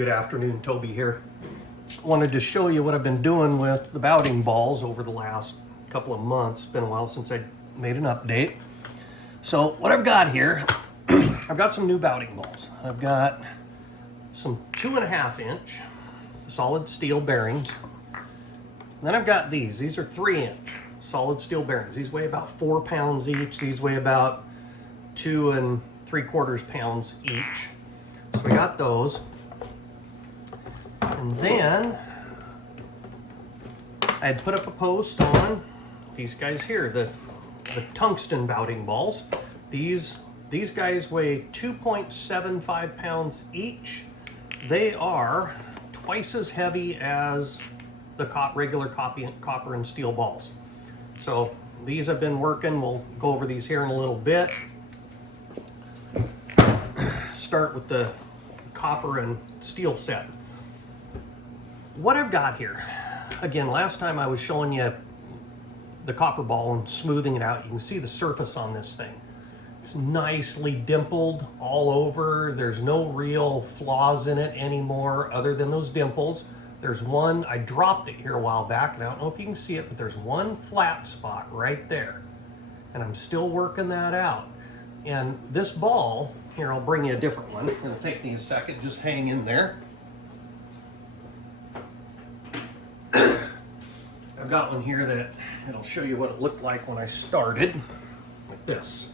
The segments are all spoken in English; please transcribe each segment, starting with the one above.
Good afternoon, Toby here. Wanted to show you what I've been doing with the Baoding balls over the last couple of months. It's been a while since I made an update. So what I've got here, I've got some new Baoding balls. I've got some 2.5 inch solid steel bearings. And then I've got these are 3 inch solid steel bearings. These weigh about 4 pounds each. These weigh about 2 3/4 pounds each. So we got those. And then I had put up a post on these guys here, the Tungsten Baoding balls. These guys weigh 2.75 pounds each. They are twice as heavy as the regular copper and steel balls. So these have been working. We'll go over these here in a little bit. Start with the copper and steel set. What I've got here, again, last time I was showing you the copper ball and smoothing it out. You can see the surface on this thing. It's nicely dimpled all over. There's no real flaws in it anymore other than those dimples. There's one, I dropped it here a while back, and I don't know if you can see it, but there's one flat spot right there. And I'm still working that out. And this ball, here, I'll bring you a different one. It'll take me a second, just hang in there. I've got one here that it'll show you what it looked like when I started, like this.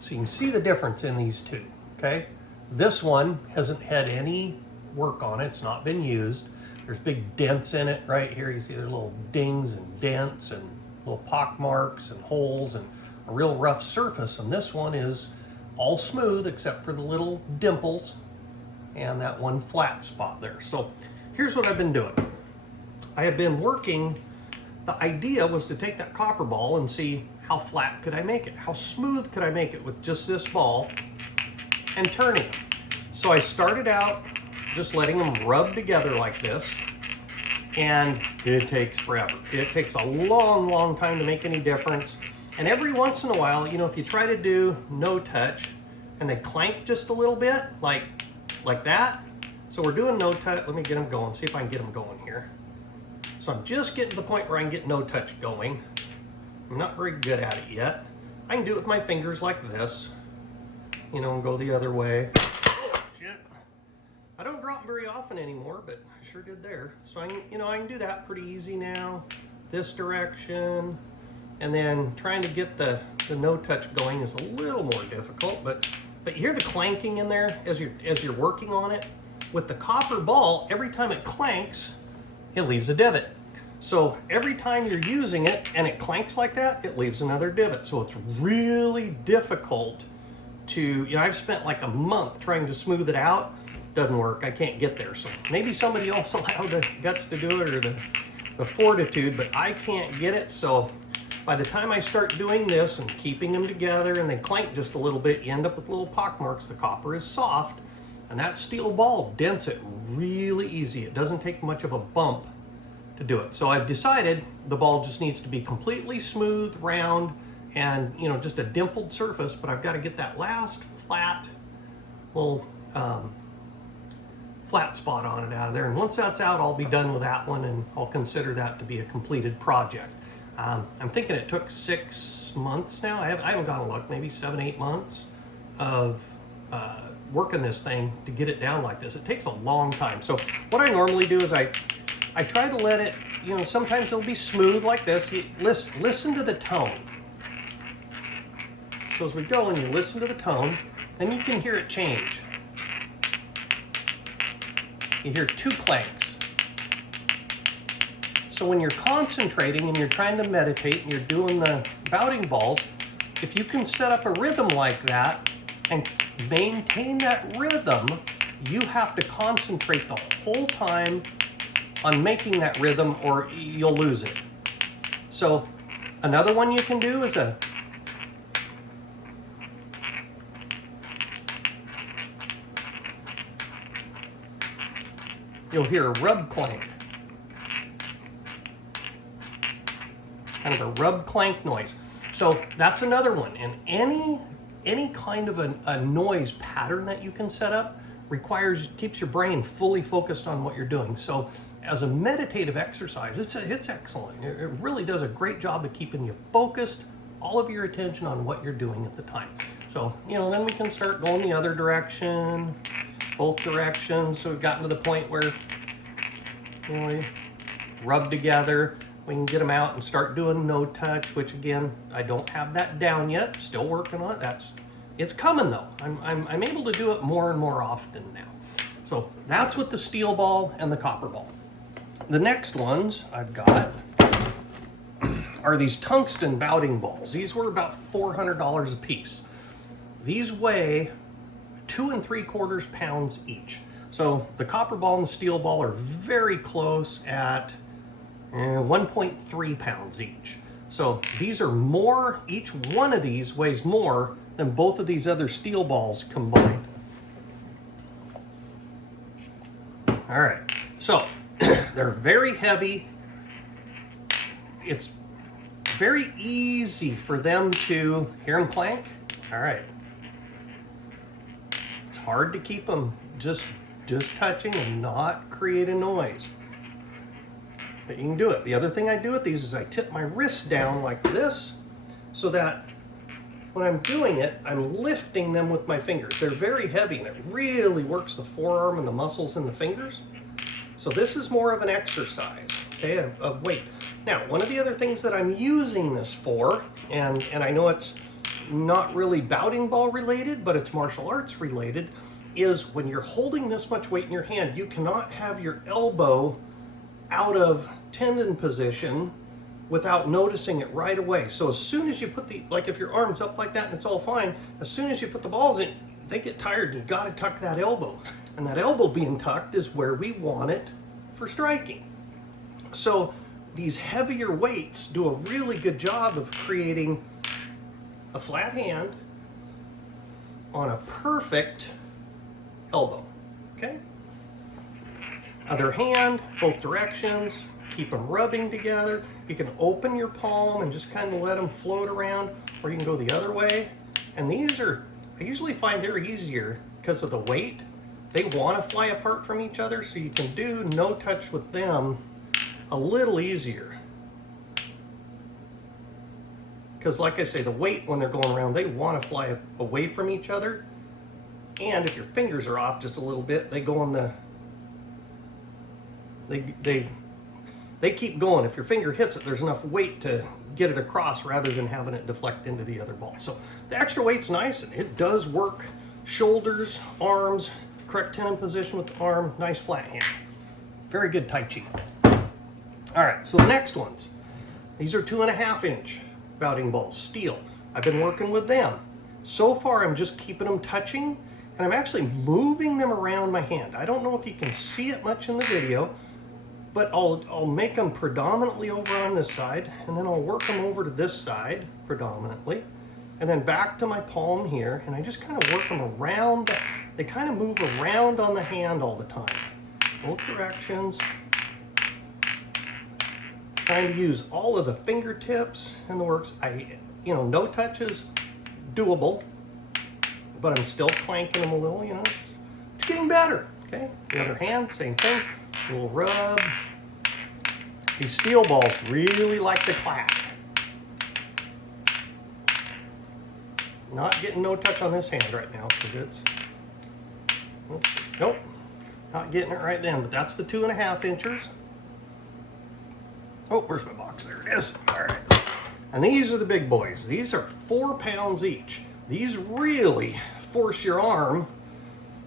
So you can see the difference in these two, okay? This one hasn't had any work on it. It's not been used. There's big dents in it right here. You see there's little dings and dents and little pock marks and holes and a real rough surface. And this one is all smooth except for the little dimples and that one flat spot there. So here's what I've been doing. I have been working. The idea was to take that copper ball and see how flat could I make it? How smooth could I make it with just this ball and turning it? So I started out just letting them rub together like this, and it takes forever. It takes a long, long time to make any difference. And every once in a while, you know, if you try to do no touch and they clank just a little bit, like that. So we're doing no touch. Let me get them going, see if I can get them going here. So I'm just getting to the point where I can get no touch going. I'm not very good at it yet. I can do it with my fingers like this, you know, and go the other way. Oh, shit. I don't drop very often anymore, but I sure did there. So I can do that pretty easy now. This direction, and then trying to get the no touch going is a little more difficult. But you hear the clanking in there as you're working on it. With the copper ball, every time it clanks, it leaves a divot. So every time you're using it and it clanks like that, it leaves another divot. So it's really difficult to, I've spent like a month trying to smooth it out. Doesn't work, I can't get there. So maybe somebody else will have the guts to do it or the fortitude, but I can't get it. So by the time I start doing this and keeping them together and they clank just a little bit, you end up with little pock marks. The copper is soft, and that steel ball dents it really easy. It doesn't take much of a bump to do it. So I've decided the ball just needs to be completely smooth, round, and just a dimpled surface, but I've got to get that last flat little flat spot on it out of there. And once that's out, I'll be done with that one, and I'll consider that to be a completed project. I'm thinking it took 6 months now. I haven't gone to look, maybe 7-8 months of working this thing to get it down like this. It takes a long time. So what I normally do is I try to let it, sometimes it'll be smooth like this. You listen to the tone. So as we go and you listen to the tone, then you can hear it change. You hear 2 clanks. So when you're concentrating and you're trying to meditate and you're doing the Baoding balls, if you can set up a rhythm like that and maintain that rhythm, you have to concentrate the whole time on making that rhythm or you'll lose it. So another one you can do is you'll hear a rub clank. Kind of a rub clank noise. So that's another one. And any kind of a noise pattern that you can set up keeps your brain fully focused on what you're doing. So as a meditative exercise, it's excellent. It really does a great job of keeping you focused, all of your attention on what you're doing at the time. So, then we can start going the other direction, both directions. So we've gotten to the point where, we rub together. We can get them out and start doing no touch, which again, I don't have that down yet. Still working on it. It's coming though. I'm able to do it more and more often now. So that's with the steel ball and the copper ball. The next ones I've got are these tungsten Baoding balls. These were about $400 a piece. These weigh 2 3/4 pounds each. So the copper ball and the steel ball are very close at 1.3 pounds each. So these are more, each one of these weighs more than both of these other steel balls combined. All right, so they're very heavy. It's very easy for them to, hear them clank? All right. It's hard to keep them just touching and not create a noise. But you can do it. The other thing I do with these is I tip my wrist down like this so that when I'm doing it, I'm lifting them with my fingers. They're very heavy and it really works the forearm and the muscles in the fingers. So this is more of an exercise, okay, of weight. Now, one of the other things that I'm using this for, and I know it's not really Baoding ball related, but it's martial arts related, is when you're holding this much weight in your hand, you cannot have your elbow out of tendon position without noticing it right away. So as soon as you put like if your arm's up like that and it's all fine, as soon as you put the balls in, they get tired and you gotta tuck that elbow. And that elbow being tucked is where we want it for striking. So these heavier weights do a really good job of creating a flat hand on a perfect elbow, okay? Other hand, both directions, keep them rubbing together. You can open your palm and just kind of let them float around, or you can go the other way. And these are, I usually find they're easier because of the weight. They want to fly apart from each other, so you can do no touch with them a little easier. Because like I say, the weight when they're going around, they want to fly away from each other. And if your fingers are off just a little bit, they go on the, they keep going. If your finger hits it, there's enough weight to get it across rather than having it deflect into the other ball. So the extra weight's nice and it does work. Shoulders, arms, correct tendon position with the arm, nice flat hand. Very good Tai Chi. All right, so the next ones. These are 2.5 inch Baoding balls, steel. I've been working with them. So far, I'm just keeping them touching and I'm actually moving them around my hand. I don't know if you can see it much in the video, but I'll make them predominantly over on this side and then I'll work them over to this side predominantly and then back to my palm here, and I just kind of work them around. They kind of move around on the hand all the time, both directions. Trying to use all of the fingertips and the works. No touches, doable, but I'm still clanking them a little, it's getting better, okay? The other hand, same thing, a little rub. These steel balls really like the clack. Not getting no touch on this hand right now because nope, not getting it right then, but that's the 2.5 inches. Oh, where's my box? There it is. All right. And these are the big boys. These are 4 pounds each. These really force your arm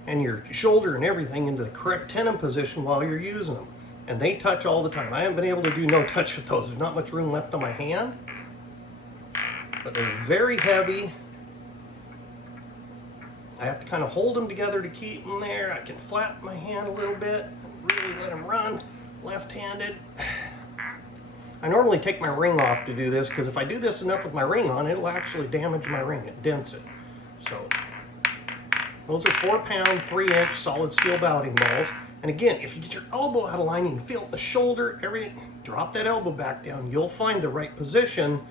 and your shoulder and everything into the correct tendon position while you're using them. And they touch all the time. I haven't been able to do no touch with those. There's not much room left on my hand. But they're very heavy. I have to kind of hold them together to keep them there. I can flatten my hand a little bit and really let them run left-handed. I normally take my ring off to do this because if I do this enough with my ring on, it'll actually damage my ring. It dents it. So those are 4 pound, 3 inch solid steel Baoding balls. And again, if you get your elbow out of line, you can feel the shoulder, everything, drop that elbow back down. You'll find the right position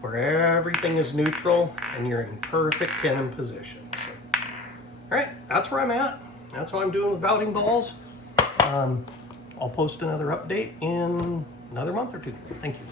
where everything is neutral and you're in perfect tendon position. So, all right, that's where I'm at. that's what I'm doing with Baoding balls. I'll post another update in another month or two. Thank you.